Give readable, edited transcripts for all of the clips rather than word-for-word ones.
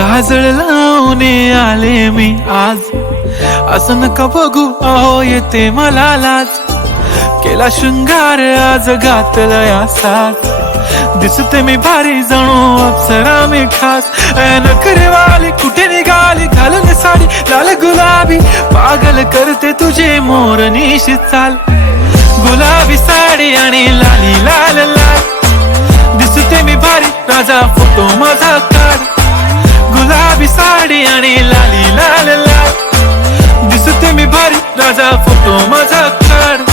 काजळ लावून आले मी आज, असं नका बघू अहो येते मला लाज. केला शृंगार आज घातलाय असाच, दिसते मी भारी जणू अप्सरा मी खास. नखरेवाली कुठे निघाली घालून साडी लाल गुलाबी, पागल करते तुझे मोरनीशी चाल. गुलाबी साडी आणि लाली लाल लाल, दिसते मी भारी राजा फोटो माझा काढ. गुलाबी साडी आणि लाली लाल लाल, दिसते मी भारी राजा फोटो माझा काढ.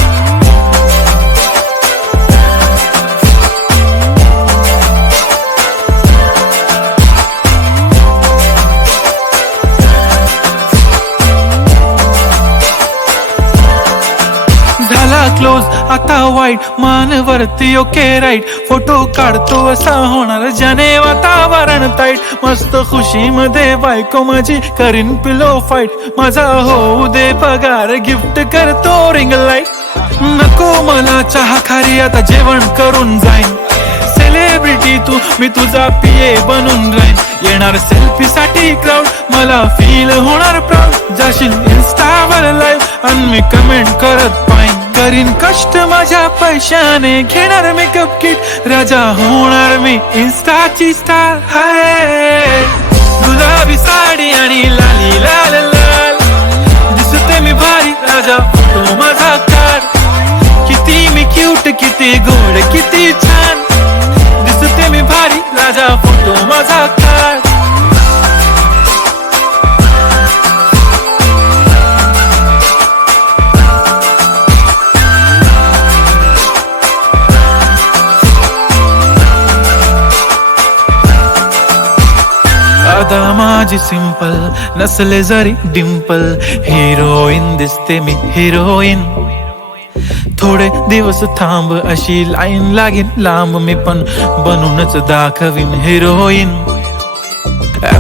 क्लोज आता वाईट मानवरती ओके राईट, फोटो काढतो असा होणार ज्याने वातावरण ताईट. मस्त खुशी मध्ये बायको माझी करीन पिलो फाईट, माझा होऊ दे पगार गिफ्ट करतो रिंग लाईट. नको मला चहा खारी आता जेवण करून जाईन, सेलिब्रिटी तू मी तुझा पिये बनून राहीन. येणार सेल्फी साठी क्राऊड मला फील होणार प्राऊड, जाशील इन्स्टावर लाईव्ह आणि मी कमेंट करत पाहिन. करीन कष्ट माझ्या पैशाने घेणार मेकअप किट, राजा होणार मी इन्स्टाची स्टार. हाय गुलाबी साडी आणि लाली लाल लाल, दिसते मी भारी राजा फोटो माझा काढ. किती मी क्यूट किती गोड किती छान, दिसते मी भारी राजा फोटो माझा काढ. आता माझी सिंपल नसले जरी डिंपल, हिरोईन दिसते मी हिरोईन. थोडे दिवस थांब अशी लाईन लागेल लांब, मी पण बनूनच दाखवीन हिरोईन.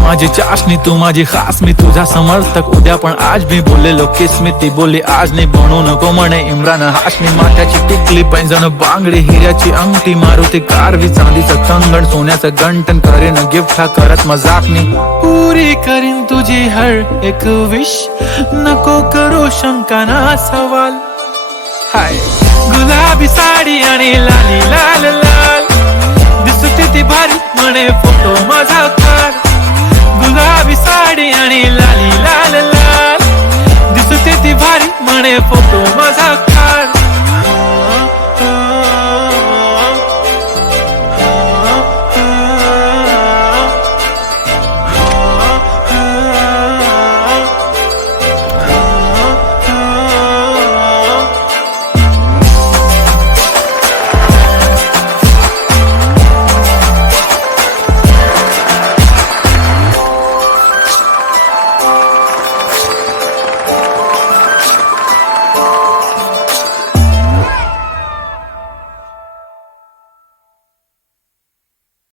माझी चाशनी तू माझी खास, मी तुझा समर्थक उद्या पण आज मी बोललेलो किस मी ती बोलली आज नाही. बनू नको म्हणे इम्रान हाशमी, माथ्याची टिकली पैंजण बांगडी हिऱ्याची अंगठी, मारुती कारवी चांदीचं कंगण सोन्याचं गंटन, करीन गिफ्ट हा करत मजाकनी. पुरी करीन तुझी हर एक विश, नको करू शंका ना सवाल. हाय गुलाबी साडी आणि लाली लाल लाल, दिसते ती भारी म्हणे फोटो माझा काढ. गुलाबी साडी आणि लाली लाल लाल, दिसते ती भारी म्हणे फोटो माझा काढ.